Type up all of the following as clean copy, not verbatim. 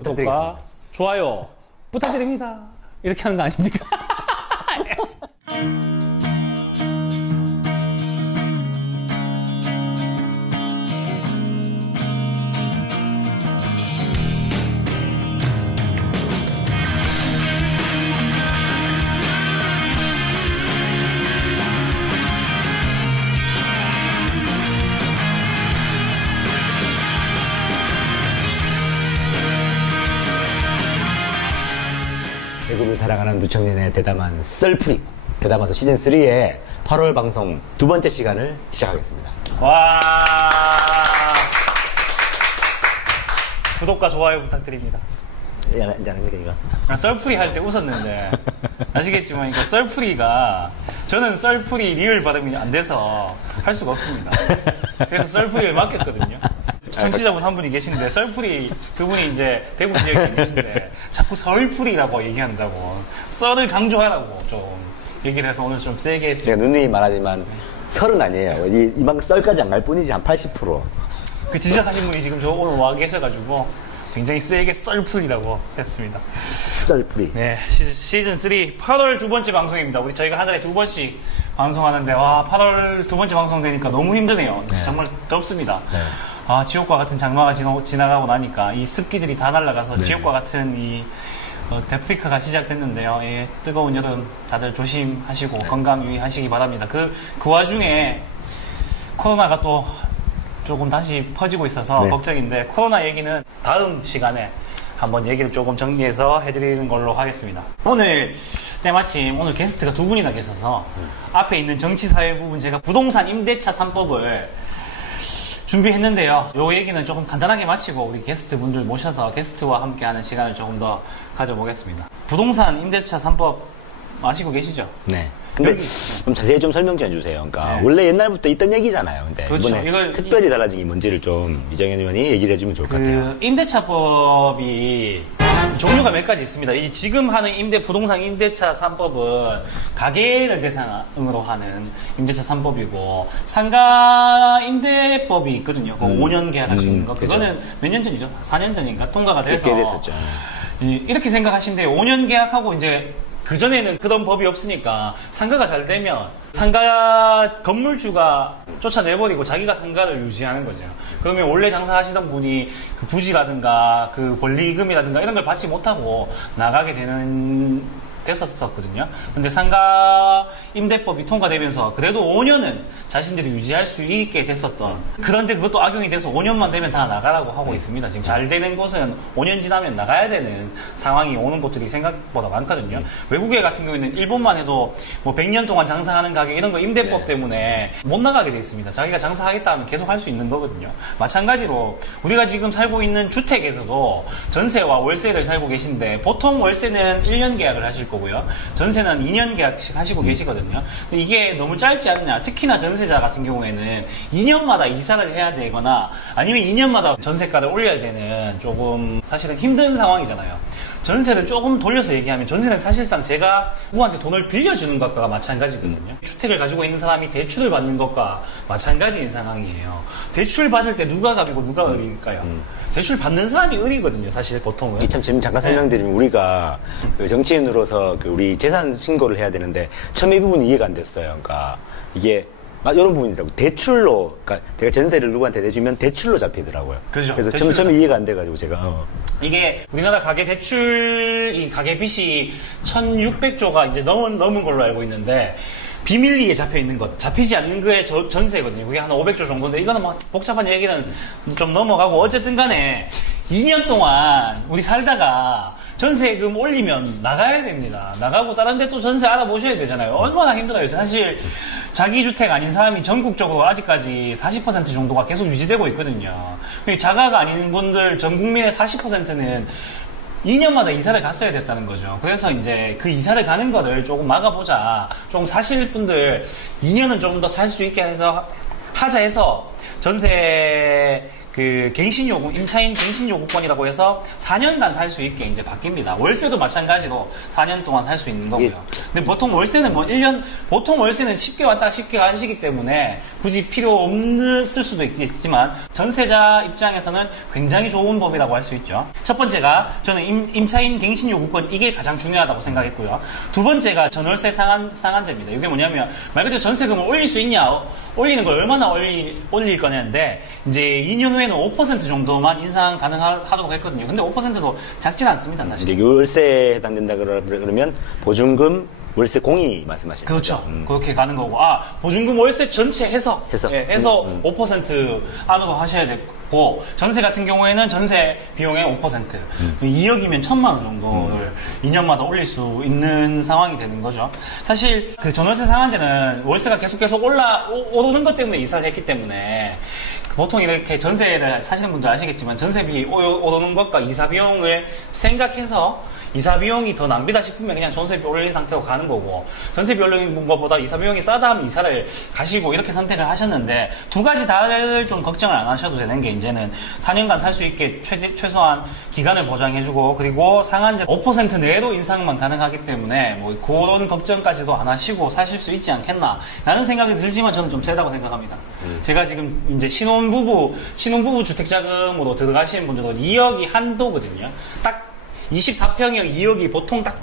구독과 좋아요 부탁드립니다. 이렇게 하는 거 아닙니까? 배구를 사랑하는 누청년의 대담한 썰풀이 대담아서 시즌3의 8월 방송 두 번째 시간을 시작하겠습니다. 와, 구독과 좋아요 부탁드립니다. 이제 하는 거니까. 썰풀이 할 때 웃었는데 아시겠지만 이거 썰풀이가 저는 썰풀이 리을 발음이 안 돼서 할 수가 없습니다. 그래서 썰풀이를 맡겼거든요. 청취자분 한 분이 계신데 썰풀이 그분이 이제 대구 지역에 계신데 자꾸 설풀이라고 얘기한다고 썰을 강조하라고 좀 얘기를 해서 오늘 좀 세게 했습니다. 제가 누누이 말하지만 설은 아니에요. 이만큼 썰까지 안 갈 뿐이지 한 80%. 그 지적하신 분이 지금 저 오늘 와 계셔가지고 굉장히 세게 썰풀이라고 했습니다. 썰풀이. 네, 시즌 3 8월 두 번째 방송입니다. 저희가 한 달에 두 번씩 방송하는데 와 8월 두 번째 방송 되니까 너무 힘드네요. 네. 정말 덥습니다. 네. 아, 지옥과 같은 장마가 지나가고 나니까 이 습기들이 다 날아가서 네. 지옥과 같은 이 데프리카가 시작됐는데요. 예, 뜨거운 여름 다들 조심하시고 건강 유의하시기 바랍니다. 그 와중에 코로나가 또 조금 다시 퍼지고 있어서 네. 걱정인데 코로나 얘기는 다음 시간에 한번 얘기를 조금 정리해서 해드리는 걸로 하겠습니다. 오늘 때마침 오늘 게스트가 두 분이나 계셔서 앞에 있는 정치사회 부분 제가 부동산 임대차 3법을 준비했는데요. 요 얘기는 조금 간단하게 마치고 우리 게스트 분들 모셔서 게스트와 함께하는 시간을 조금 더 가져보겠습니다. 부동산 임대차 3법 아시고 계시죠? 네. 근데 좀 자세히 좀 설명 좀 해주세요. 그러니까 네. 원래 옛날부터 있던 얘기잖아요. 근데 그렇죠. 이번에 이걸 특별히 달라진 게 뭔지를 좀 이정현 의원이 얘기를 해주면 좋을 것 같아요. 임대차법이 종류가 몇 가지 있습니다. 이 지금 하는 부동산 임대차 3법은 가계를 대상으로 하는 임대차 3법이고 상가 임대법이 있거든요. 5년 계약할 수 있는 거. 그거는 몇 년 전이죠? 4년 전인가 통과가 돼서 그렇게 됐었죠. 이렇게 생각하시면 돼요. 5년 계약하고 이제 그전에는 그런 법이 없으니까 상가가 잘 되면 상가 건물주가 쫓아내버리고 자기가 상가를 유지하는 거죠. 그러면 원래 장사하시던 분이 그 부지라든가 그 권리금이라든가 이런 걸 받지 못하고 나가게 됐었거든요. 근데 상가 임대법이 통과되면서 그래도 5년은 자신들이 유지할 수 있게 됐었던, 그런데 그것도 악용이 돼서 5년만 되면 다 나가라고 하고 있습니다. 지금 잘 되는 곳은 5년 지나면 나가야 되는 상황이 오는 곳들이 생각보다 많거든요. 외국에 같은 경우에는 일본만 해도 뭐 100년 동안 장사하는 가게 이런 거 임대법 때문에 못 나가게 돼 있습니다. 자기가 장사하겠다 하면 계속 할 수 있는 거거든요. 마찬가지로 우리가 지금 살고 있는 주택에서도 전세와 월세를 살고 계신데 보통 월세는 1년 계약을 하실 거고요. 전세는 2년 계약씩 하시고 계시거든요. 근데 이게 너무 짧지 않냐. 특히나 전세자 같은 경우에는 2년마다 이사를 해야 되거나 아니면 2년마다 전세가를 올려야 되는 조금 사실은 힘든 상황이잖아요. 전세를 조금 돌려서 얘기하면 전세는 사실상 제가 누구한테 돈을 빌려주는 것과 마찬가지거든요. 주택을 가지고 있는 사람이 대출을 받는 것과 마찬가지인 상황이에요. 대출 받을 때 누가 갑이고 누가 을일까요? 대출 받는 사람이 을이거든요, 사실 보통은. 참 재밌는 잠깐 설명드리면 우리가 그 정치인으로서 그 우리 재산 신고를 해야 되는데 처음에 이 부분이 이해가 안 됐어요. 그러니까 이게 이런 부분이라고 대출로, 그러니까 내가 전세를 누구한테 내주면 대출로 잡히더라고요. 그죠. 그래서 처음에 이해가 안 돼가지고 제가 이게 우리나라 가계 대출, 이 가계 빚이 1600조가 이제 넘은 걸로 알고 있는데 비밀리에 잡혀 있는 것, 잡히지 않는 거에 전세거든요. 그게 한 500조 정도인데 이거는 막 복잡한 얘기는 좀 넘어가고 어쨌든 간에 2년 동안 우리 살다가 전세금 올리면 나가야 됩니다. 나가고 다른 데 또 전세 알아보셔야 되잖아요. 얼마나 힘들어요. 사실 자기 주택 아닌 사람이 전국적으로 아직까지 40% 정도가 계속 유지되고 있거든요. 자가가 아닌 분들 전 국민의 40%는 2년마다 이사를 갔어야 됐다는 거죠. 그래서 이제 그 이사를 가는 거를 조금 막아보자. 조금 사실 분들 2년은 조금 더 살 수 있게 하자 해서 전세 그 갱신요금, 임차인 갱신요구권이라고 해서 4년간 살 수 있게 이제 바뀝니다. 월세도 마찬가지로 4년 동안 살 수 있는 거고요. 근데 보통 월세는 뭐 1년, 보통 월세는 쉽게 왔다가 쉽게 가시기 때문에 굳이 필요 없을 수도 있겠지만 전세자 입장에서는 굉장히 좋은 법이라고 할 수 있죠. 첫 번째가 저는 임차인 갱신요구권 이게 가장 중요하다고 생각했고요. 두 번째가 전월세 상한제입니다. 이게 뭐냐면 말 그대로 전세금을 올릴 수 있냐, 올리는 걸 얼마나 올릴 거냐인데 이제 2년 후에는 5% 정도만 인상 가능하도록 했거든요. 근데 5%도 작진 않습니다, 사실. 이제 월세에 해당된다 그러면 보증금, 월세 공이 말씀하시는 그렇죠. 거죠? 그렇게 가는 거고. 보증금 월세 전체 해서 5% 안으로 하셔야 되고, 전세 같은 경우에는 전세 비용의 5%. 2억이면 1,000만 원 정도를 2년마다 올릴 수 있는 상황이 되는 거죠. 사실 그 전월세 상한제는 월세가 계속 오르는 것 때문에 이사를 했기 때문에 보통 이렇게 전세를 사시는 분들 아시겠지만 전세비 오르는 것과 이사 비용을 생각해서 이사 비용이 더 낭비다 싶으면 그냥 전세비 올린 상태로 가는 거고, 전세비 올린 것보다 이사 비용이 싸다 하면 이사를 가시고 이렇게 선택을 하셨는데, 두 가지 다를 좀 걱정을 안 하셔도 되는 게 이제는 4년간 살 수 있게 최소한 기간을 보장해주고, 그리고 상한제 5% 내로 인상만 가능하기 때문에 뭐 그런 걱정까지도 안 하시고 사실 수 있지 않겠나 라는 생각이 들지만 저는 좀 세다고 생각합니다. 제가 지금 이제 신혼부부 주택자금으로 들어가시는 분들도 2억이 한도거든요. 딱 24평형 2억이 보통 딱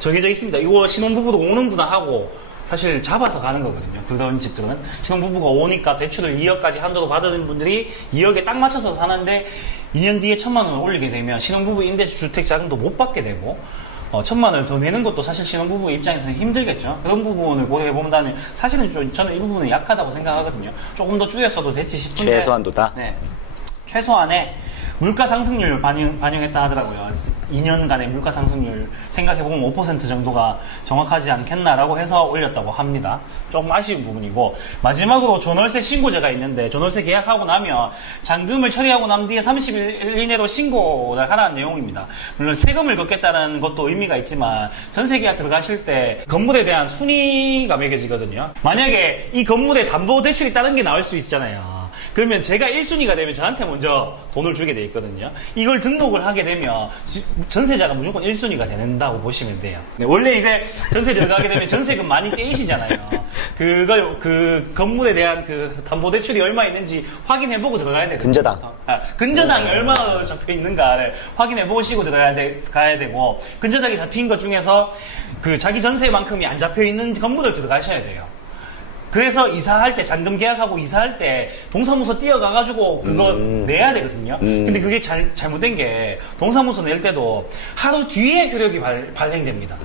정해져 있습니다. 이거 신혼부부도 오는구나 하고 사실 잡아서 가는 거거든요. 그런 집들은 신혼부부가 오니까 대출을 2억까지 한도로 받은 분들이 2억에 딱 맞춰서 사는데 2년 뒤에 1,000만 원을 올리게 되면 신혼부부 임대주택 자금도 못 받게 되고 1,000만 원을 더 내는 것도 사실 신혼부부 입장에서는 힘들겠죠. 그런 부분을 고려해본다면 사실은 저는 이 부분은 약하다고 생각하거든요. 조금 더 줄였어도 됐지 싶은데 최소한도다? 네. 최소한의 물가 상승률 반영했다 하더라고요. 2년간의 물가 상승률 생각해보면 5% 정도가 정확하지 않겠나라고 해서 올렸다고 합니다. 조금 아쉬운 부분이고, 마지막으로 전월세 신고제가 있는데 전월세 계약하고 나면 잔금을 처리하고 난 뒤에 30일 이내로 신고를 하라는 내용입니다. 물론 세금을 걷겠다는 것도 의미가 있지만 전세 계약 들어가실 때 건물에 대한 순위가 매겨지거든요. 만약에 이 건물에 담보대출이 다른 게 나올 수 있잖아요. 그러면 제가 1순위가 되면 저한테 먼저 돈을 주게 돼 있거든요. 이걸 등록을 하게 되면 전세자가 무조건 1순위가 된다고 보시면 돼요. 네, 원래 이게 전세 들어가게 되면 전세금 많이 떼이시잖아요. 그걸 그 건물에 대한 그 담보대출이 얼마 있는지 확인해보고 들어가야 되거든요. 근저당. 근저당이 얼마나 잡혀 있는가를 확인해보시고 가야 되고, 근저당이 잡힌 것 중에서 그 자기 전세만큼이 안 잡혀 있는 건물을 들어가셔야 돼요. 그래서 이사할 때, 잔금 계약하고 이사할 때 동사무소 뛰어가가지고 그거 내야 되거든요. 근데 그게 잘못된 게 동사무소 낼 때도 하루 뒤에 효력이 발행됩니다.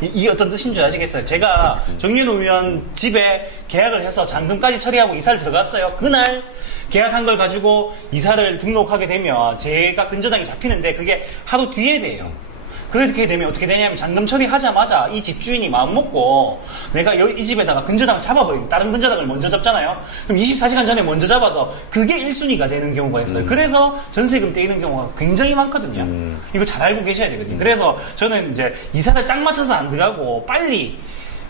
이게 어떤 뜻인 줄 아시겠어요? 제가 정윤호 의원 집에 계약을 해서 잔금까지 처리하고 이사를 들어갔어요. 그날 계약한 걸 가지고 이사를 등록하게 되면 제가 근저당이 잡히는데 그게 하루 뒤에 돼요. 그렇게 되면 어떻게 되냐면 잔금 처리하자마자 이 집주인이 마음먹고 내가 이 집에다가 근저당을 잡아버리면 다른 근저당을 먼저 잡잖아요. 그럼 24시간 전에 먼저 잡아서 그게 1순위가 되는 경우가 있어요. 그래서 전세금 떼이는 경우가 굉장히 많거든요. 이거 잘 알고 계셔야 되거든요. 그래서 저는 이제 이사를 딱 맞춰서 안 들어가고 빨리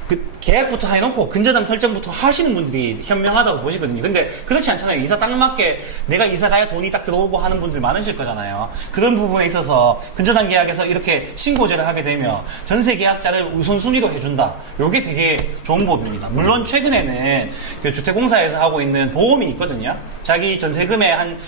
그 계약부터 해놓고 근저당 설정부터 하시는 분들이 현명하다고 보시거든요. 근데 그렇지 않잖아요. 이사 딱 맞게 내가 이사 가야 돈이 딱 들어오고 하는 분들 많으실 거잖아요. 그런 부분에 있어서 근저당 계약에서 이렇게 신고제를 하게 되면 전세 계약자를 우선순위로 해준다. 요게 되게 좋은 법입니다. 물론 최근에는 그 주택공사에서 하고 있는 보험이 있거든요. 자기 전세금의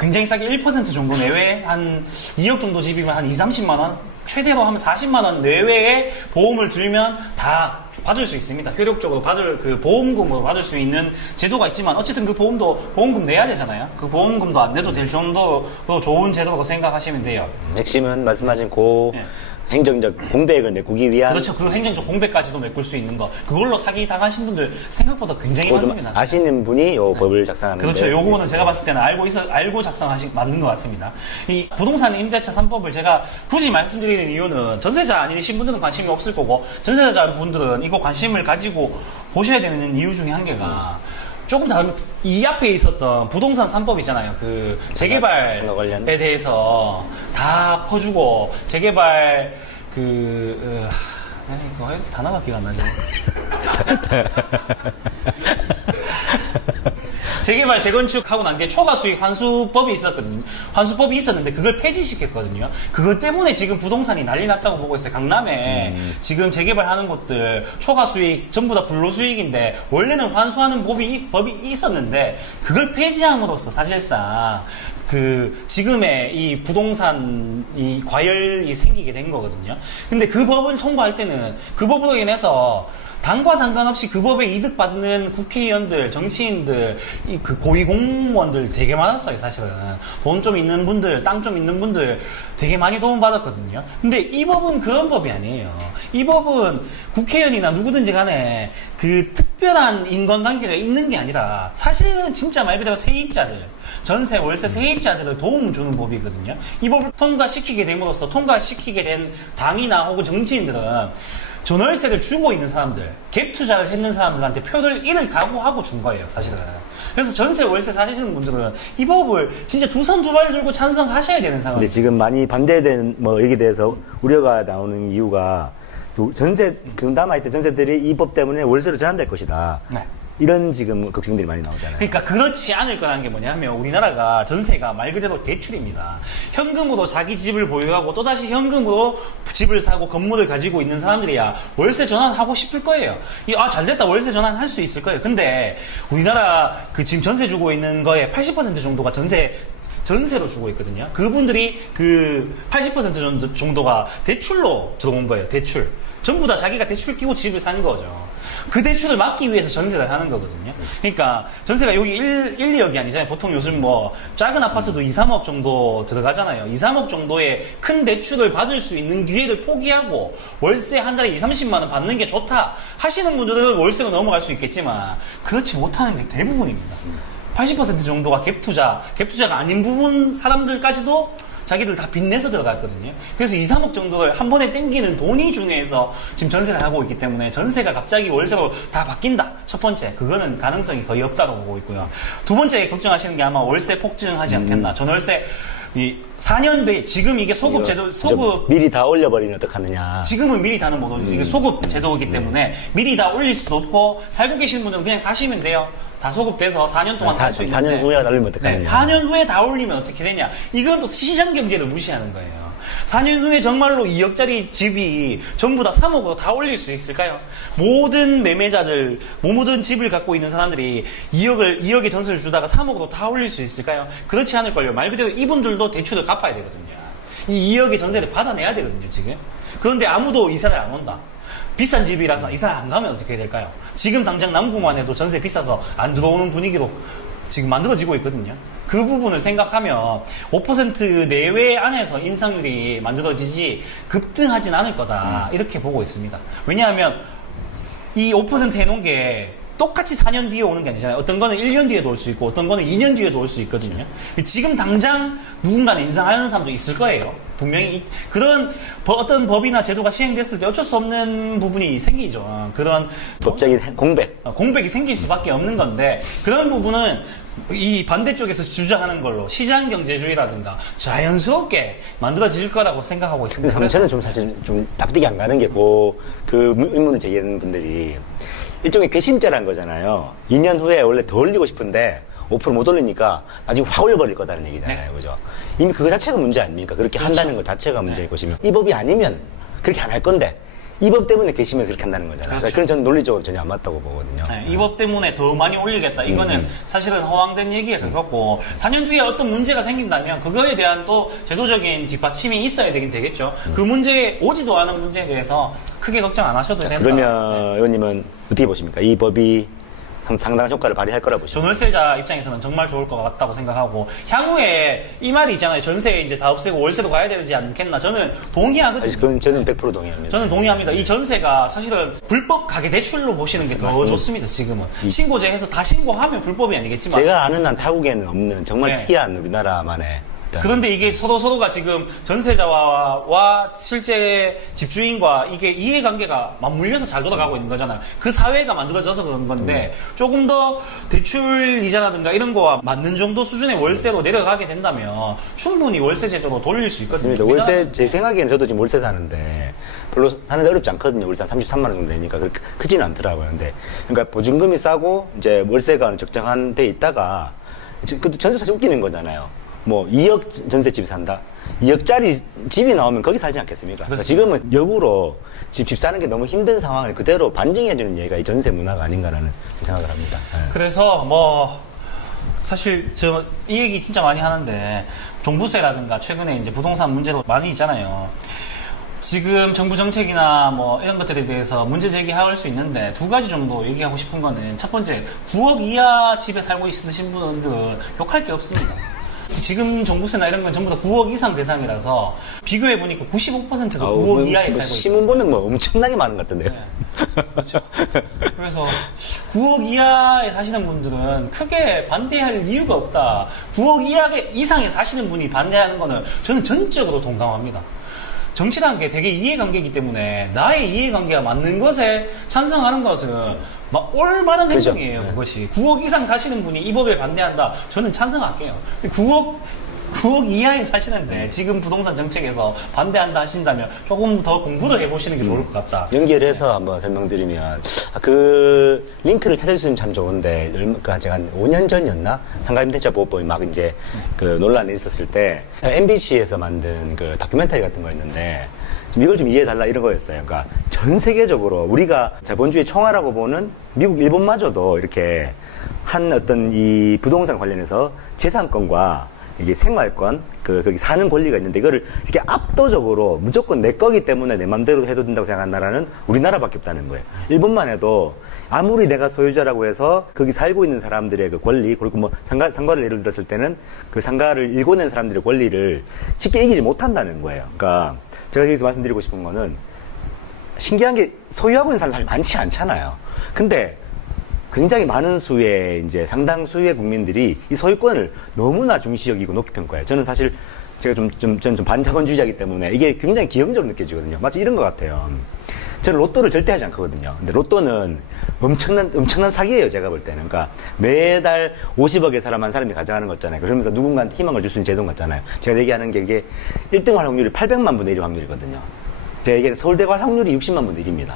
굉장히 싸게 1% 정도 내외 한 2억 정도 집이면 한 30만 원, 최대로 하면 40만 원 내외의 보험을 들면 다 받을 수 있습니다. 효력적으로 그 보험금으로 받을 수 있는 제도가 있지만 어쨌든 그 보험금 내야 되잖아요. 그 보험금도 안 내도 될 정도로 좋은 제도라고 생각하시면 돼요. 핵심은 말씀하신 네. 행정적 공백을 메꾸기 위한. 그렇죠. 그 행정적 공백까지도 메꿀 수 있는 거. 그걸로 사기 당하신 분들 생각보다 굉장히 많습니다. 아시는 분이 요 법을 작성하는데. 그렇죠. 요거는 제가 봤을 때는 알고 만든 것 같습니다. 이 부동산 임대차 3법을 제가 굳이 말씀드리는 이유는 전세자 아니신 분들은 관심이 없을 거고, 전세자 분들은 이거 관심을 가지고 보셔야 되는 이유 중에 한 개가 조금 다른, 이 앞에 있었던 부동산 3법 있잖아요. 그 재개발에 대해서 다 퍼주고 재개발 이거 단어가 기억 안 나지. 재개발, 재건축하고 난 뒤에 초과 수익 환수법이 있었거든요. 환수법이 있었는데 그걸 폐지시켰거든요. 그것 때문에 지금 부동산이 난리 났다고 보고 있어요. 강남에 지금 재개발하는 곳들 초과 수익 전부 다 불로수익인데 원래는 환수하는 법이 있었는데 그걸 폐지함으로써 사실상 그 지금의 이 부동산 이 과열이 생기게 된 거거든요. 근데 그 법을 통과할 때는 그 법으로 인해서 당과 상관없이 그 법에 이득받는 국회의원들, 정치인들, 그 고위공무원들 되게 많았어요, 사실은. 돈 좀 있는 분들, 땅 좀 있는 분들 되게 많이 도움받았거든요. 근데 이 법은 그런 법이 아니에요. 이 법은 국회의원이나 누구든지 간에 그 특별한 인간관계가 있는 게 아니라 사실은 진짜 말 그대로 세입자들, 전세, 월세 세입자들을 도움을 주는 법이거든요. 이 법을 통과시키게 됨으로써 통과시키게 된 당이나 혹은 정치인들은 전월세를 주고 있는 사람들, 갭 투자를 했는 사람들한테 표를 잃을 각오하고 준 거예요, 사실은. 그래서 전세, 월세 사시는 분들은 이 법을 진짜 두 손 두 발 들고 찬성하셔야 되는 상황이에요. 근데 지금 많이 반대된 뭐 여기에 대해서 우려가 나오는 이유가 전세, 남아있던 전세들이 이 법 때문에 월세로 전환될 것이다. 네. 이런 지금 걱정들이 많이 나오잖아요. 그러니까 그렇지 않을 거라는 게 뭐냐면 우리나라가 전세가 말 그대로 대출입니다. 현금으로 자기 집을 보유하고 또다시 현금으로 집을 사고 건물을 가지고 있는 사람들이야 월세 전환하고 싶을 거예요. 잘됐다 월세 전환할 수 있을 거예요. 근데 우리나라 그 지금 전세 주고 있는 거에 80% 정도가 전세로 주고 있거든요. 그분들이 그 80% 정도가 대출로 들어온 거예요. 대출. 전부 다 자기가 대출 끼고 집을 산 거죠. 그 대출을 막기 위해서 전세를 하는 거거든요. 그러니까 전세가 여기 1, 2억이 아니잖아요. 보통 요즘 뭐 작은 아파트도 2, 3억 정도 들어가잖아요. 2, 3억 정도의 큰 대출을 받을 수 있는 기회를 포기하고 월세 한 달에 2, 30만 원 받는 게 좋다 하시는 분들은 월세로 넘어갈 수 있겠지만 그렇지 못하는 게 대부분입니다. 80% 정도가 갭투자가 아닌 부분 사람들까지도 자기들 다 빚내서 들어갔거든요. 그래서 2, 3억 정도를 한 번에 땡기는 돈이 중에서 지금 전세를 하고 있기 때문에 전세가 갑자기 월세로 다 바뀐다. 첫 번째, 그거는 가능성이 거의 없다고 보고 있고요. 두 번째 걱정하시는 게 아마 월세 폭증하지 않겠나. 전월세 4년 뒤에 지금 이게 소급 제도, 미리 다 올려버리면 어떡하느냐. 지금은 미리 다는 못 올리죠. 이게 소급 제도이기 때문에 미리 다 올릴 수도 없고 살고 계시는 분들은 그냥 사시면 돼요. 다 소급돼서 4년 동안 살 수 있는데 4년 후에 올리면 어떡하느냐. 네, 4년 후에 다 올리면 어떻게 되냐. 이건 또 시장 경제를 무시하는 거예요. 4년 후에 정말로 2억짜리 집이 전부 다 3억으로 다 올릴 수 있을까요? 모든 매매자들, 모든 집을 갖고 있는 사람들이 2억의 전세를 주다가 3억으로 다 올릴 수 있을까요? 그렇지 않을걸요. 말 그대로 이분들도 대출을 갚아야 되거든요. 이 2억의 전세를 받아내야 되거든요, 지금. 그런데 아무도 이사를 안 온다. 비싼 집이라서 이사를 안 가면 어떻게 될까요? 지금 당장 남구만 해도 전세 비싸서 안 들어오는 분위기로 지금 만들어지고 있거든요. 그 부분을 생각하면 5% 내외 안에서 인상률이 만들어지지 급등하진 않을 거다. 이렇게 보고 있습니다. 왜냐하면 이 5% 해놓은 게 똑같이 4년 뒤에 오는 게 아니잖아요. 어떤 거는 1년 뒤에도 올 수 있고 어떤 거는 2년 뒤에도 올 수 있거든요. 지금 당장 누군가는 인상하는 사람도 있을 거예요. 분명히 그런 어떤 법이나 제도가 시행됐을 때 어쩔 수 없는 부분이 생기죠. 그런 법적인 공백이 생길 수밖에 없는 건데 그런 부분은 이 반대쪽에서 주장하는 걸로 시장경제주의라든가 자연스럽게 만들어질 거라고 생각하고 있습니다. 근데 저는 좀 사실 좀 납득이 안 가는 게 그 의문을 제기하는 분들이 일종의 괘씸죄라는 거잖아요. 2년 후에 원래 더 올리고 싶은데 5% 못 올리니까 나중에 확 올려버릴 거다는 얘기잖아요. 네. 그죠? 이미 그거 자체가 문제 아닙니까? 그렇게 그렇죠. 한다는 것 자체가 문제일 것이면. 이 법이 아니면 그렇게 안 할 건데 이 법 때문에 괘씸해서 그렇게 한다는 거잖아요. 그렇죠. 그건 저는 논리적으로 전혀 안 맞다고 보거든요. 네, 이 법 때문에 더 많이 올리겠다. 이거는 사실은 허황된 얘기가 그렇고 4년 뒤에 어떤 문제가 생긴다면 그거에 대한 또 제도적인 뒷받침이 있어야 되긴 되겠죠. 그 문제에 오지도 않은 문제에 대해서 크게 걱정 안 하셔도 된다. 그러면 의원님은 어떻게 보십니까? 이 법이 상당한 효과를 발휘할 거라 보시죠. 전월세자 입장에서는 정말 좋을 것 같다고 생각하고 향후에 이 말이 있잖아요. 전세 이제 다 없애고 월세도 가야 되지 않겠나. 저는 동의하거든요. 그건 저는 100% 동의합니다. 저는 동의합니다. 이 전세가 사실은 불법 가계대출로 보시는 게 더 좋습니다. 지금은 신고제 해서 다 신고하면 불법이 아니겠지만 제가 아는 한 타국에는 없는 정말 네. 특이한 우리나라만의 그런데 이게 서로가 지금 전세자와 실제 집주인과 이게 이해관계가 맞물려서 잘 돌아가고 있는 거잖아요. 그 사회가 만들어져서 그런 건데 조금 더 대출 이자라든가 이런 거와 맞는 정도 수준의 월세로 내려가게 된다면 충분히 월세 제도로 돌릴 수 있거든요. 맞습니다. 월세, 제 생각에는 저도 지금 월세 사는데 별로 사는데 어렵지 않거든요. 월세 한 33만 원 정도 되니까 그렇게 크지는 않더라고요. 근데 그러니까 보증금이 싸고 이제 월세가 적정한 데 있다가 그 전세 사실 웃기는 거잖아요. 뭐 2억 전셋집에 산다. 2억짜리 집이 나오면 거기 살지 않겠습니까? 그러니까 지금은 역으로 집 사는 게 너무 힘든 상황을 그대로 반증해주는 얘기가 이 전세 문화가 아닌가라는 생각을 합니다. 네. 그래서 뭐 사실 저 이 얘기 진짜 많이 하는데 종부세라든가 최근에 이제 부동산 문제도 많이 있잖아요. 지금 정부 정책이나 뭐 이런 것들에 대해서 문제 제기할 수 있는데 두 가지 정도 얘기하고 싶은 거는 첫 번째 9억 이하 집에 살고 있으신 분들은 욕할 게 없습니다. 지금 종부세나 이런 건 전부 다 9억 이상 대상이라서 비교해보니까 95%가 9억 이하에 살고 있어요. 신문 보면 뭐 엄청나게 많은 것 같던데요. 네. 그렇죠. 그래서 9억 이하에 사시는 분들은 크게 반대할 이유가 없다. 9억 이상에 사시는 분이 반대하는 거는 저는 전적으로 동감합니다. 정치라는 게 되게 이해관계이기 때문에 나의 이해관계가 맞는 것에 찬성하는 것은 막 올바른 행동이에요. 그렇죠. 그것이 9억 이상 사시는 분이 이 법에 반대한다. 저는 찬성할게요. 9억 이하에 사시는데 지금 부동산 정책에서 반대한다 하신다면 조금 더 공부를 해보시는 게 좋을 것 같다. 연결해서 한번 설명드리면 그 링크를 찾을 수 있으면 참 좋은데 제가 한 5년 전이었나 상가임대차 보호법이 막 이제 그 논란이 있었을 때 MBC에서 만든 그 다큐멘터리 같은 거였는데 이걸 좀 이해해달라 이런 거였어요. 그러니까 전 세계적으로 우리가 자본주의 총알하고 보는 미국, 일본마저도 이렇게 한 어떤 이 부동산 관련해서 재산권과 이게 생활권, 거기 사는 권리가 있는데 이거를 이렇게 압도적으로 무조건 내 거기 때문에 내 맘대로 해도 된다고 생각하는 나라는 우리나라밖에 없다는 거예요. 일본만 해도 아무리 내가 소유자라고 해서 거기 살고 있는 사람들의 그 권리, 그리고 뭐 상가를 예를 들었을 때는 그 상가를 일궈낸 사람들의 권리를 쉽게 이기지 못한다는 거예요. 그러니까 제가 여기서 말씀드리고 싶은 거는 신기한 게 소유하고 있는 사람이 많지 않잖아요. 근데 굉장히 많은 수의 이제 상당수의 국민들이 이 소유권을 너무나 중시 여기고 높이 평가해요. 저는 사실 제가 저는 좀 반자본주의자이기 때문에 이게 굉장히 기형적으로 느껴지거든요. 마치 이런 것 같아요. 저는 로또를 절대 하지 않거든요. 근데 로또는 엄청난 사기예요, 제가 볼 때는. 그러니까 매달 50억의 사람 한 사람이 가져가는 거잖아요. 그러면서 누군가한테 희망을 줄 수 있는 제도 같잖아요. 제가 얘기하는 게 이게 1등 할 확률이 800만 분의 1의 확률이거든요. 제가 얘기하는 서울대 갈 확률이 60만 분의 1입니다.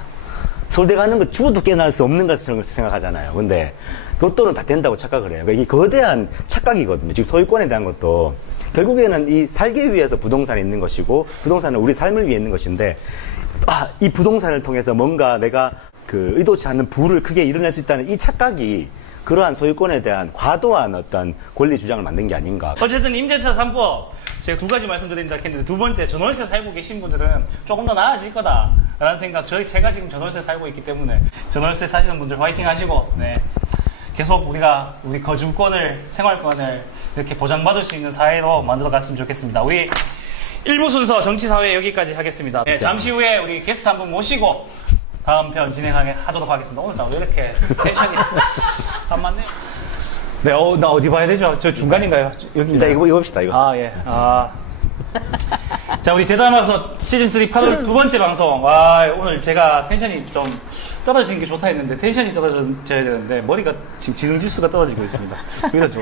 서울대 가는 거 죽어도 깨어날 수 없는 것을 생각하잖아요. 근데 로또는 다 된다고 착각을 해요. 그러니까 이게 거대한 착각이거든요. 지금 소유권에 대한 것도 결국에는 이 살기 위해서 부동산이 있는 것이고 부동산은 우리 삶을 위해 있는 것인데 이 부동산을 통해서 뭔가 내가 그 의도치 않는 부를 크게 일어날 수 있다는 이 착각이 그러한 소유권에 대한 과도한 어떤 권리 주장을 만든 게 아닌가. 어쨌든 임대차 3법 제가 두 가지 말씀드린다 했는데 두 번째 전월세 살고 계신 분들은 조금 더 나아질 거다라는 생각. 제가 지금 전월세 살고 있기 때문에 전월세 사시는 분들 화이팅 하시고 네. 계속 우리 거주권을 생활권을 이렇게 보장받을 수 있는 사회로 만들어 갔으면 좋겠습니다. 우리 1부 순서 정치사회 여기까지 하겠습니다. 네, 잠시 후에 우리 게스트 한 분 모시고 다음 편 진행하도록 하겠습니다. 오늘 나 왜 이렇게 텐션이 안 맞네요? 네, 나 어디 봐야 되죠? 저 중간인가요? 여기입니다. 이거 봅시다, 이거. 예. 자, 우리 대담하서 시즌3 8월 두 번째 방송. 와, 오늘 제가 텐션이 좀 떨어지는 게 좋다 했는데 텐션이 떨어져야 되는데 머리가 지금 지능지수가 떨어지고 있습니다. 왜 이러죠,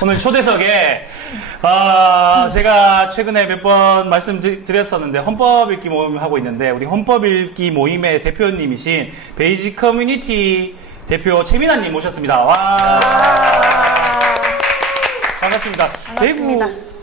오늘 초대석에 제가 최근에 몇 번 말씀드렸었는데 헌법 읽기 모임 하고 있는데 우리 헌법 읽기 모임의 대표님이신 베이직 커뮤니티 대표 최민아님 모셨습니다. 와. 반갑습니다.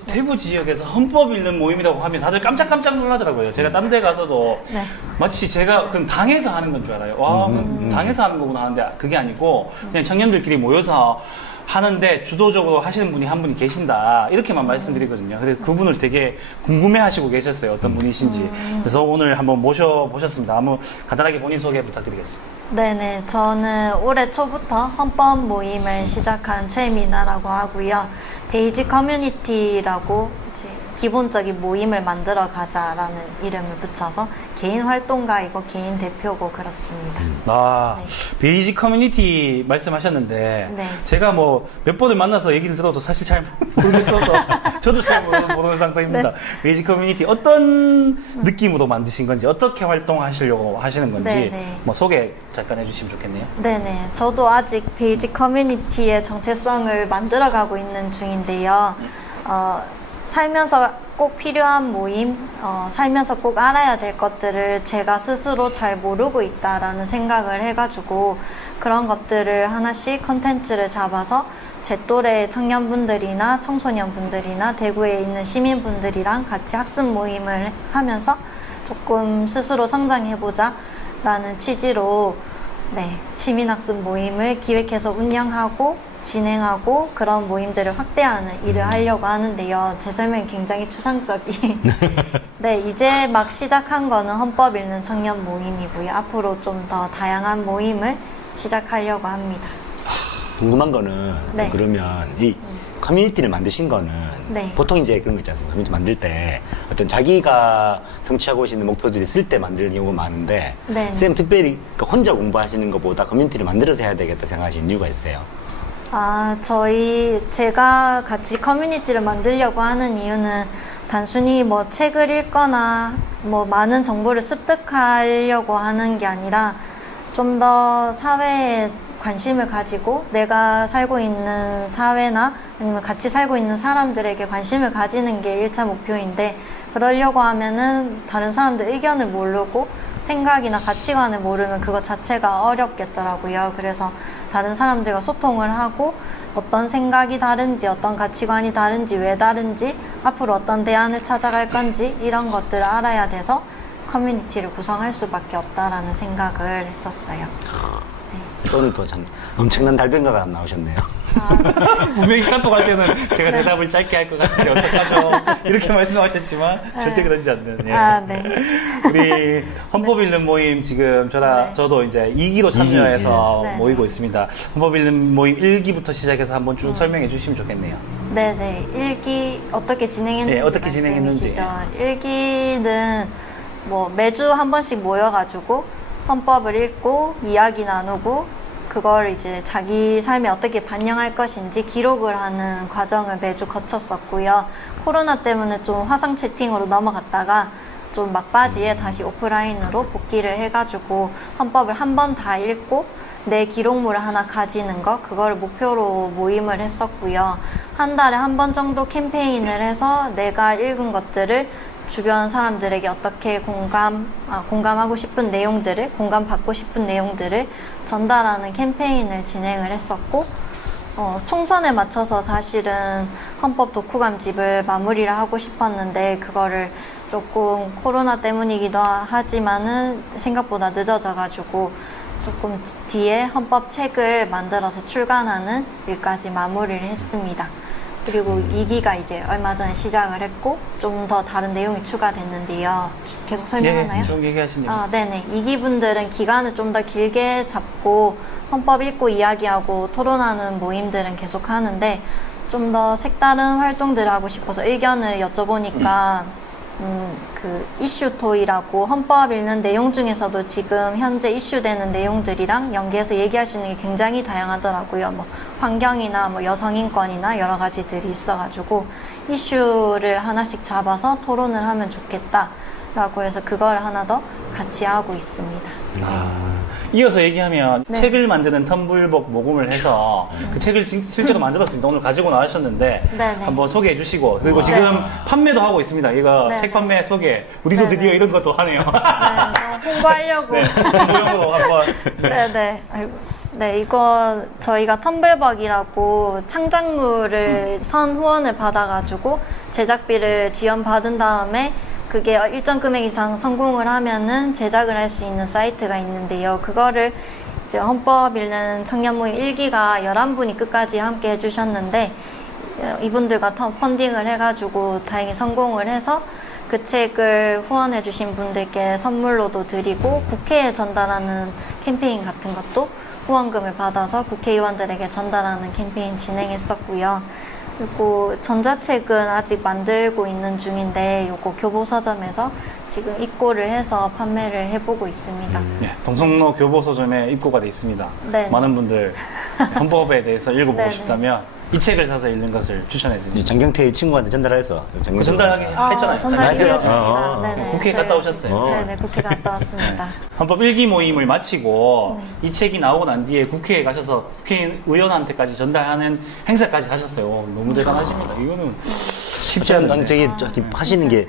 대구 지역에서 헌법 읽는 모임이라고 하면 다들 깜짝깜짝 놀라더라고요. 제가 딴 데 가서도 네. 마치 제가 그럼 당에서 하는 건 줄 알아요. 와, 당에서 하는 거구나 하는데 그게 아니고 그냥 청년들끼리 모여서 하는데 주도적으로 하시는 분이 한 분이 계신다. 이렇게만 말씀드리거든요. 그래서 그분을 되게 궁금해 하시고 계셨어요. 어떤 분이신지. 그래서 오늘 한번 모셔보셨습니다. 한번 간단하게 본인 소개 부탁드리겠습니다. 네네. 저는 올해 초부터 헌법 모임을 시작한 최미나라고 하고요. 베이직 커뮤니티라고 이제 기본적인 모임을 만들어 가자라는 이름을 붙여서 개인 활동가이고 개인 대표고 그렇습니다. 아, 네. 베이직 커뮤니티 말씀하셨는데 네. 제가 뭐 몇 번을 만나서 얘기를 들어도 사실 잘 모르겠어서 저도 잘 모르는 상태입니다. 네. 베이직 커뮤니티 어떤 느낌으로 만드신 건지 어떻게 활동하시려고 하시는 건지 네, 네. 뭐 소개 잠깐 해주시면 좋겠네요. 네네. 저도 아직 베이직 커뮤니티의 정체성을 만들어가고 있는 중인데요. 살면서 꼭 필요한 모임, 살면서 꼭 알아야 될 것들을 제가 스스로 잘 모르고 있다라는 생각을 해가지고 그런 것들을 하나씩 컨텐츠를 잡아서 제 또래 청년분들이나 청소년분들이나 대구에 있는 시민분들이랑 같이 학습 모임을 하면서 조금 스스로 성장해보자 라는 취지로 네, 시민학습 모임을 기획해서 운영하고 진행하고 그런 모임들을 확대하는 일을 하려고 하는데요. 제 설명이 굉장히 추상적인 네, 이제 막 시작한 거는 헌법 읽는 청년 모임이고요. 앞으로 좀 더 다양한 모임을 시작하려고 합니다. 궁금한 거는 네. 그러면 이 커뮤니티를 만드신 거는 네. 보통 이제 그런 거 있지 않습니까? 커뮤니티 만들 때 어떤 자기가 성취하고 싶은 목표들이 있을 때 만드는 경우가 많은데 네. 선생님 특별히 혼자 공부하시는 것보다 커뮤니티를 만들어서 해야 되겠다 생각하시는 이유가 있어요? 제가 같이 커뮤니티를 만들려고 하는 이유는 단순히 뭐 책을 읽거나 뭐 많은 정보를 습득하려고 하는 게 아니라 좀 더 사회에 관심을 가지고 내가 살고 있는 사회나 아니면 같이 살고 있는 사람들에게 관심을 가지는 게 1차 목표인데 그러려고 하면은 다른 사람들 의견을 모르고 생각이나 가치관을 모르면 그것 자체가 어렵겠더라고요. 그래서 다른 사람들과 소통을 하고 어떤 생각이 다른지 어떤 가치관이 다른지 왜 다른지 앞으로 어떤 대안을 찾아갈 건지 이런 것들을 알아야 돼서 커뮤니티를 구성할 수밖에 없다라는 생각을 했었어요. 오늘도 참 엄청난 달변가가 나오셨네요. 분명히 카톡 할 때는 제가 대답을 짧게 할 것 같은데 어떡하죠? 이렇게 말씀하셨지만 절대 그러지 않는. 예. 네. 우리 헌법 읽는 모임 지금 네. 저도 이제 2기로 참여해서 네. 모이고 있습니다. 헌법 읽는 모임 1기부터 시작해서 한번 쭉 설명해 주시면 좋겠네요. 네네. 1기 어떻게 진행했는지 네, 어떻게 진행했는지. 1기는 뭐 매주 한 번씩 모여가지고 헌법을 읽고 이야기 나누고 그걸 이제 자기 삶에 어떻게 반영할 것인지 기록을 하는 과정을 매주 거쳤었고요. 코로나 때문에 좀 화상 채팅으로 넘어갔다가 좀 막바지에 다시 오프라인으로 복귀를 해가지고 헌법을 한 번 다 읽고 내 기록물을 하나 가지는 거 그걸 목표로 모임을 했었고요. 한 달에 한 번 정도 캠페인을 해서 내가 읽은 것들을 주변 사람들에게 어떻게 공감하고 싶은 내용들을, 공감받고 싶은 내용들을 전달하는 캠페인을 진행을 했었고, 총선에 맞춰서 사실은 헌법 독후감집을 마무리를 하고 싶었는데, 그거를 조금 코로나 때문이기도 하지만은 생각보다 늦어져가지고, 조금 뒤에 헌법 책을 만들어서 출간하는 일까지 마무리를 했습니다. 그리고 2기가 이제 얼마 전에 시작을 했고 좀 더 다른 내용이 추가됐는데요. 계속 설명하나요? 네, 좀 얘기하시면. 네네. 2기 분들은 기간을 좀 더 길게 잡고 헌법 읽고 이야기하고 토론하는 모임들은 계속 하는데 좀 더 색다른 활동들을 하고 싶어서 의견을 여쭤보니까 그 이슈토이라고 헌법 읽는 내용 중에서도 지금 현재 이슈되는 내용들이랑 연계해서 얘기할 수 있는 게 굉장히 다양하더라고요. 뭐 환경이나 뭐 여성인권이나 여러 가지들이 있어가지고 이슈를 하나씩 잡아서 토론을 하면 좋겠다라고 해서 그걸 하나 더 같이 하고 있습니다. 이어서 얘기하면 네. 책을 만드는 텀블벅 모금을 해서 그 책을 실제로 만들었습니다. 오늘 가지고 나오셨는데 네네. 한번 소개해 주시고 그리고 지금 판매도 하고 있습니다. 이거 네네. 책 판매 소개 우리도 네네. 드디어 이런 것도 하네요. 네, 홍보하려고. 네, 홍보용으로 한번 네네. 아이고. 네, 이거 저희가 텀블벅이라고 창작물을 선 후원을 받아가지고 제작비를 지원받은 다음에 그게 일정 금액 이상 성공을 하면은 제작을 할 수 있는 사이트가 있는데요. 그거를 이제 헌법 읽는 청년 모임 1기가 11분이 끝까지 함께 해주셨는데 이분들과 펀딩을 해가지고 다행히 성공을 해서 그 책을 후원해주신 분들께 선물로도 드리고 국회에 전달하는 캠페인 같은 것도 후원금을 받아서 국회의원들에게 전달하는 캠페인 진행했었고요. 그리고 전자책은 아직 만들고 있는 중인데 요거 교보서점에서 지금 입고를 해서 판매를 해보고 있습니다. 네, 동성로 교보서점에 입고가 돼 있습니다. 네. 많은 분들 헌법에 대해서 읽어보고 네. 싶다면 이 책을 사서 읽는 것을 추천해드립니다. 장경태 친구한테 전달해서 전달하게 했잖아요. 전달드렸습니다. 네네. 국회에 갔다 오셨어요. 네네, 국회 갔다 왔습니다. 헌법 일기 모임을 마치고 네. 이 책이 나오고 난 뒤에 국회에 가셔서 국회의원한테까지 전달하는 행사까지 하셨어요. 너무 대단하십니다. 이거는 쉽지 난 않은데. 되게 하시는 게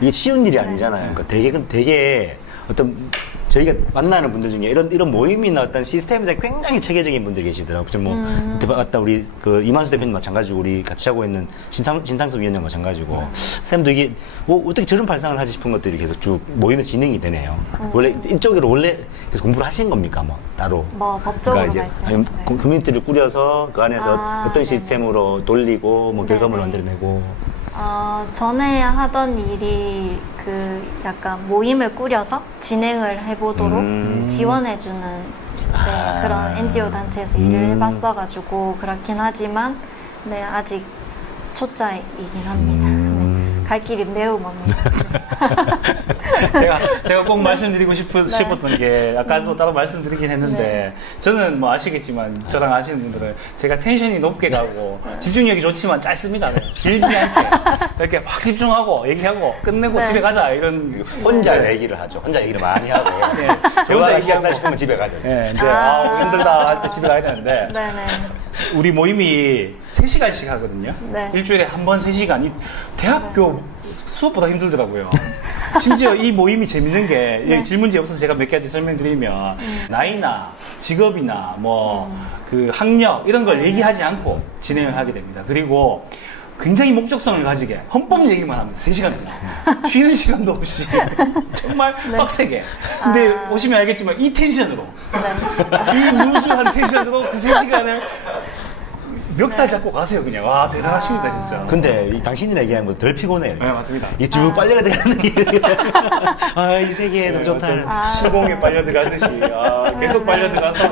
이게 쉬운 일이 아니잖아요. 그러니까 되게 어떤 저희가 만나는 분들 중에 이런 모임이나 어떤 시스템에 대해 굉장히 체계적인 분들이 계시더라고요. 아까 우리 그 이만수 대표님 마찬가지고 우리 같이 하고 있는 신상수 위원장 마찬가지고 쌤도 이게 어떻게 저런 발상을 하지 싶은 것들이 계속 쭉 모이면 진행이 되네요. 원래 이쪽으로 원래 계속 공부를 하신 겁니까? 뭐 따로? 뭐 법적으로 말씀하시나요? 커뮤니티를 꾸려서 그 안에서 어떤 네네. 시스템으로 돌리고 뭐 결과물을 네네. 만들어내고 전에 하던 일이 그 약간 모임을 꾸려서 진행을 해보도록 지원해주는 그런 NGO 단체에서 일을 해봤어가지고 그렇긴 하지만 네, 아직 초짜이긴 합니다. 네, 갈 길이 매우 멉니다. 제가 꼭 말씀드리고 싶었던 게 아까도 따로 말씀드리긴 했는데 저는 뭐 아시겠지만 저랑 아시는 분들은 제가 텐션이 높게 가고 집중력이 좋지만 짧습니다. 네. 길지 않게 이렇게 확 집중하고 얘기하고 끝내고 네. 집에 가자 이런 혼자 얘기를 하죠. 혼자 얘기를 많이 하고 네. 혼자 얘기한다 싶으면 집에 가죠. 네, 이제 힘들다 할 때 집에 가야 되는데 네네. 우리 모임이 3시간씩 하거든요. 네. 일주일에 한 번 3시간. 대학교 수업보다 힘들더라고요. 심지어 이 모임이 재밌는 게 네. 질문지 없어서 제가 몇 가지 설명드리면 나이나 직업이나 뭐 그 학력 이런 걸 얘기하지 않고 진행을 하게 됩니다. 그리고 굉장히 목적성을 가지게 헌법 얘기만 합니다. 3시간 동안. 쉬는 시간도 없이 정말 빡세게. 근데 오시면 알겠지만 이 텐션으로 이 루즈한 텐션으로 그 3시간을 멱살 잡고 가세요 그냥. 와 대단하십니다 진짜. 근데 당신이 얘기하는 거 덜 피곤해요. 네 맞습니다. 이게 쭉 빨려야 되는 게. 이 세계 너무 좋다. 시공에 빨려 들어가듯이 계속 빨려 들어가서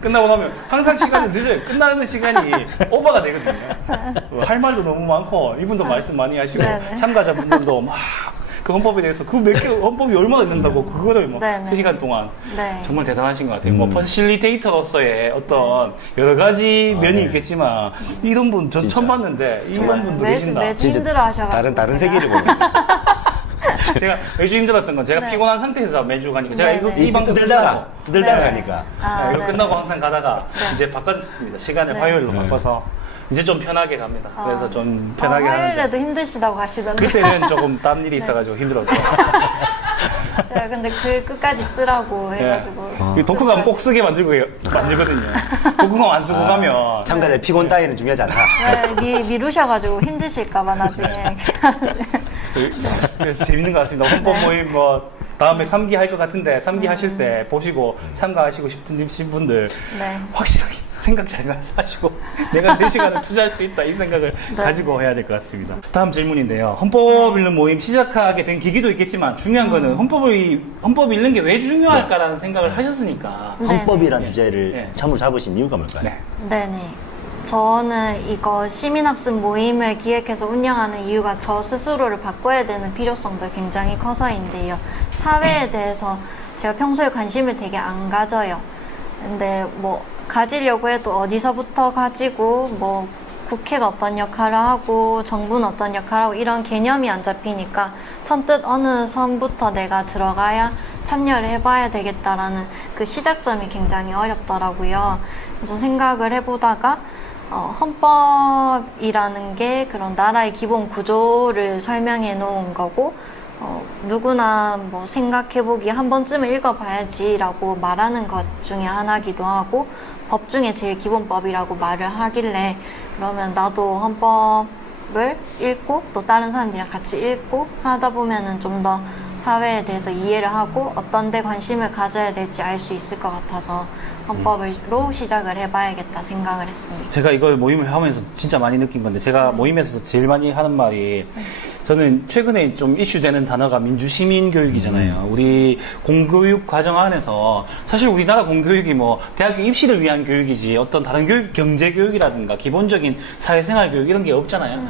끝나고 나면 항상 시간이 늦어요. 끝나는 시간이 오버가 되거든요. 할 말도 너무 많고 이분도 말씀 많이 하시고 참가자분들도 막 그 헌법에 대해서 그 몇 개 헌법이 얼마나 된다고 그거를 뭐 3시간 동안 정말 대단하신 것 같아요. 뭐 퍼실리테이터로서의 어떤 여러 가지 면이 있겠지만 이런 분 전 처음 봤는데 이런 분도 계신다. 매주 힘들어하셔가지고 다른 세계를 보는. 제가 매주 힘들었던 건 제가 피곤한 상태에서 매주 가니까 제가 이 방송 들다가 가니까 이거 끝나고 항상 가다가 이제 바꿨습니다. 시간을 화요일로 바꿔서 이제 좀 편하게 갑니다. 그래서 좀 편하게 하는데 화요일에도 힘드시다고 하시던데. 그때는 조금 딴 일이 있어가지고 힘들었죠. 제가 근데 글 끝까지 쓰라고 해가지고 독후감 꼭 쓰게 만들거든요. 독후감 안 쓰고 가면 참가자 피곤 따위는 중요하지 않다. 네, 미루셔가지고 힘드실까봐 나중에. 그래서 재밌는 것 같습니다. 헌법 모임 뭐 다음에 3기 할 것 같은데 3기 하실 때 보시고 참가하시고 싶으신 분들 확실하게 생각 잘 하시고 내가 3시간을 투자할 수 있다 이 생각을 가지고 해야 될 것 같습니다. 다음 질문인데요. 헌법 읽는 모임 시작하게 된 계기도 있겠지만 중요한 거는 헌법 읽는 게 왜 중요할까라는 생각을 하셨으니까 헌법이란 주제를 처음으로 잡으신 이유가 뭘까요? 네네. 저는 이거 시민학습 모임을 기획해서 운영하는 이유가 저 스스로를 바꿔야 되는 필요성도 굉장히 커서인데요. 사회에 대해서 제가 평소에 관심을 되게 안 가져요. 근데 뭐 가지려고 해도 어디서부터 가지고 뭐 국회가 어떤 역할을 하고 정부는 어떤 역할을 하고 이런 개념이 안 잡히니까 선뜻 어느 선부터 내가 들어가야 참여를 해봐야 되겠다라는 그 시작점이 굉장히 어렵더라고요. 그래서 생각을 해보다가 헌법이라는 게 그런 나라의 기본 구조를 설명해 놓은 거고 누구나 뭐 생각해보기 한 번쯤은 읽어봐야지라고 말하는 것 중에 하나기도 하고 법 중에 제일 기본법이라고 말을 하길래 그러면 나도 헌법을 읽고 또 다른 사람들이랑 같이 읽고 하다 보면은 좀 더 사회에 대해서 이해를 하고 어떤 데 관심을 가져야 될지 알 수 있을 것 같아서 헌법으로 시작을 해봐야겠다 생각을 했습니다. 제가 이걸 모임을 하면서 진짜 많이 느낀 건데 제가 모임에서도 제일 많이 하는 말이 저는 최근에 좀 이슈되는 단어가 민주시민교육이잖아요. 우리 공교육 과정 안에서 사실 우리나라 공교육이 뭐 대학교 입시를 위한 교육이지 어떤 다른 교육, 경제교육이라든가 기본적인 사회생활 교육 이런 게 없잖아요.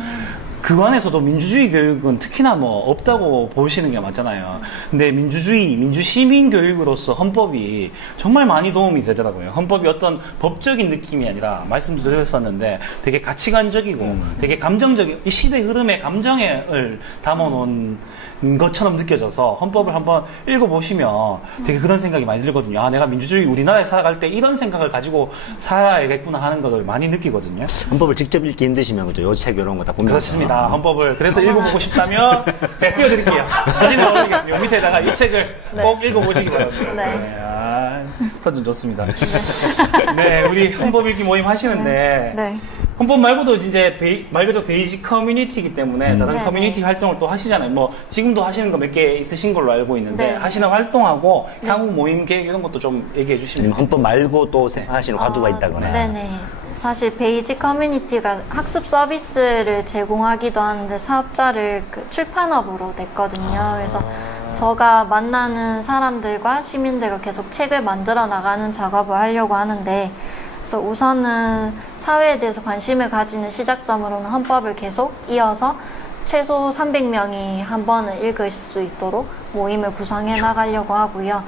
그 안에서도 민주주의 교육은 특히나 뭐 없다고 보시는 게 맞잖아요. 근데 민주주의, 민주시민 교육으로서 헌법이 정말 많이 도움이 되더라고요. 헌법이 어떤 법적인 느낌이 아니라 말씀도 드렸었는데 되게 가치관적이고 되게 감정적인 이 시대 흐름의 감정을 담아놓은 것처럼 느껴져서 헌법을 한번 읽어보시면 되게 그런 생각이 많이 들거든요. 아, 내가 민주주의 우리나라에 살아갈 때 이런 생각을 가지고 살아야겠구나 하는 것을 많이 느끼거든요. 헌법을 직접 읽기 힘드시면 그죠? 요 책 이런 거 다 보면 그렇습니다. 헌법을 그래서 읽어보고 싶다면 제가 띄워드릴게요. 사진을 올리겠습니다. 요 밑에다가 이 책을 꼭 읽어보시기 바랍니다. 네. 아, 사진 좋습니다. 네, 우리 헌법 읽기 모임 하시는데 네. 헌법 말고도 이제 말 그대로 베이직 커뮤니티이기 때문에 다른 네, 커뮤니티 네. 활동을 또 하시잖아요. 뭐 지금도 하시는 거 몇 개 있으신 걸로 알고 있는데 네. 하시는 활동하고 향후 모임 계획 이런 것도 좀 얘기해 주시면 헌법 말고 또 생각하시는 화두가 있다거나. 네네. 사실 베이직 커뮤니티가 학습 서비스를 제공하기도 하는데 사업자를 그 출판업으로 냈거든요. 그래서 제가 만나는 사람들과 시민들과 계속 책을 만들어 나가는 작업을 하려고 하는데 그래서 우선은 사회에 대해서 관심을 가지는 시작점으로는 헌법을 계속 이어서 최소 300명이 한 번을 읽을 수 있도록 모임을 구성해 나가려고 하고요.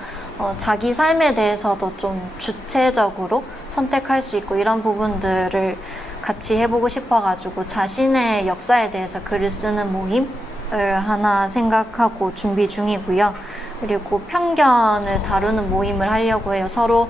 자기 삶에 대해서도 좀 주체적으로 선택할 수 있고 이런 부분들을 같이 해보고 싶어가지고 자신의 역사에 대해서 글을 쓰는 모임을 하나 생각하고 준비 중이고요. 그리고 편견을 다루는 모임을 하려고 해요. 서로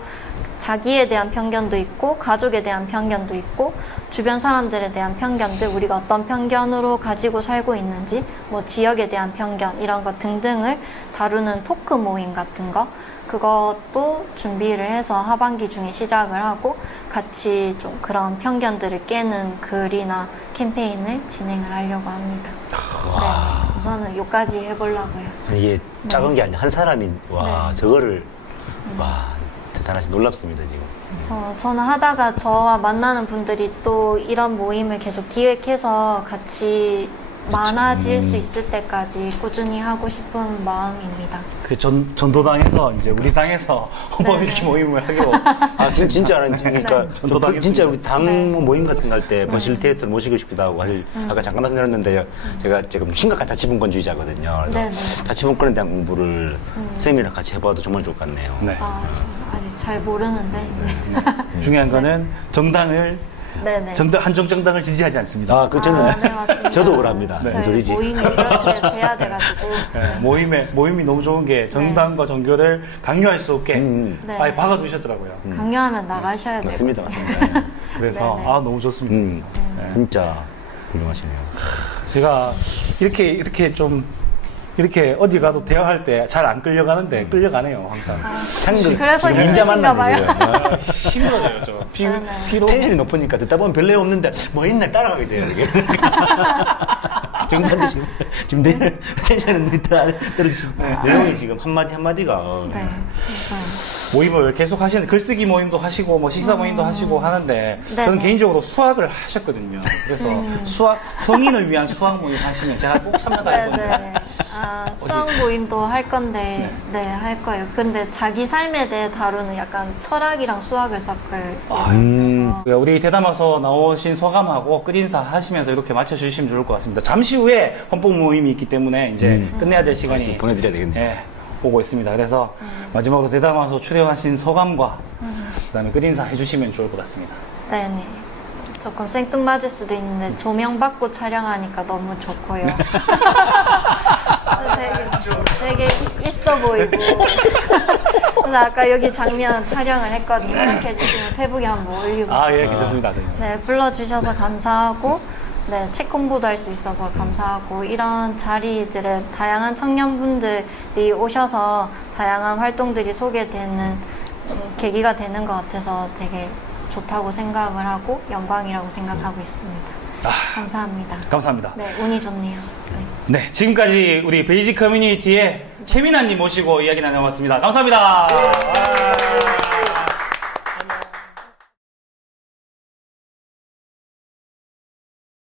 자기에 대한 편견도 있고 가족에 대한 편견도 있고 주변 사람들에 대한 편견들, 우리가 어떤 편견으로 가지고 살고 있는지, 뭐 지역에 대한 편견 이런 것 등등을 다루는 토크 모임 같은 거 그것도 준비를 해서 하반기 중에 시작을 하고 같이 좀 그런 편견들을 깨는 글이나 캠페인을 진행을 하려고 합니다. 네, 우선은 여기까지 해보려고요. 이게 작은 게 아니라 한 사람이 와 네. 저거를 와 대단하시 놀랍습니다 지금. 저는 하다가 저와 만나는 분들이 또 이런 모임을 계속 기획해서 같이 많아질 수 있을 때까지 꾸준히 하고 싶은 마음입니다. 그 전도당에서 이제 우리 당에서 헌법 읽기 모임을 하기로 아 진짜 그러니까 전도당했습니다. 진짜 우리 당 네. 모임 같은 거 할 때 버실테이터를 모시고 싶기도 하고 사실 아까 잠깐 말씀드렸는데 제가 심각한 자치분권주의자거든요. 그래서 네네. 자치분권에 대한 공부를 선생님이랑 같이 해봐도 정말 좋을 것 같네요. 네. 저 아직 잘 모르는데. 중요한 거는 정당을 네네. 한정 정당을 지지하지 않습니다. 아, 그 저는 네, 맞습니다. 저도 오랍니다. 무슨 저희 소리지? 모임이 그렇게 돼야 돼가지고. 네, 모임이 너무 좋은 게 정당과 종교를 강요할 수 없게 네. 아예 박아두셨더라고요. 강요하면 나가셔야 돼요. 맞습니다, 맞습니다. 그래서 네네. 너무 좋습니다. 네. 진짜 훌륭하시네요. 제가 이렇게 좀 이렇게 어디 가도 대화할 때 잘 안 끌려가는데 끌려가네요 항상. 그래서 힘드신가 봐요. 힘들어져요 저. 네네. 피로. 텐션이 높으니까 듣다 보면 별로 없는데 뭐 있나 따라가게 돼요 이게. 정말 지금 내 텐션은 떨어지시고 내용이 지금 한마디 한마디가 네, 진짜. 모임을 계속 하시는 글쓰기 모임도 하시고 뭐 식사 모임도 하시고 하는데 저는 네네. 개인적으로 수학을 하셨거든요. 그래서 성인을 위한 수학 모임 하시면 제가 꼭 참여할 건데. 네네. 수학 모임도 할 건데, 네, 할 거예요. 근데 자기 삶에 대해 다루는 약간 철학이랑 수학을 섞을 예정이어서. 우리 대담아서 나오신 소감하고 끝인사 하시면서 이렇게 맞춰주시면 좋을 것 같습니다. 잠시 후에 헌법 모임이 있기 때문에 이제 끝내야 될 시간이 보내드려야 되겠네요. 예, 오고 있습니다. 그래서 마지막으로 대담아서 출연하신 소감과 그다음에 끝인사 해주시면 좋을 것 같습니다. 네네. 조금 생뚱맞을 수도 있는데 조명 받고 촬영하니까 너무 좋고요. 되게 있어 보이고. 그래서 아까 여기 장면 촬영을 했거든요. 생각해 주시면 페북에 한번 올리고 싶어요. 예, 괜찮습니다. 네, 불러주셔서 감사하고 네, 책 홍보도 할 수 있어서 감사하고 이런 자리들에 다양한 청년분들이 오셔서 다양한 활동들이 소개되는 계기가 되는 것 같아서 되게 좋다고 생각을 하고 영광이라고 생각하고 있습니다. 감사합니다. 감사합니다. 네, 운이 좋네요. 네. 네, 지금까지 우리 베이직 커뮤니티의 최민아님 모시고 이야기 나눠봤습니다. 감사합니다.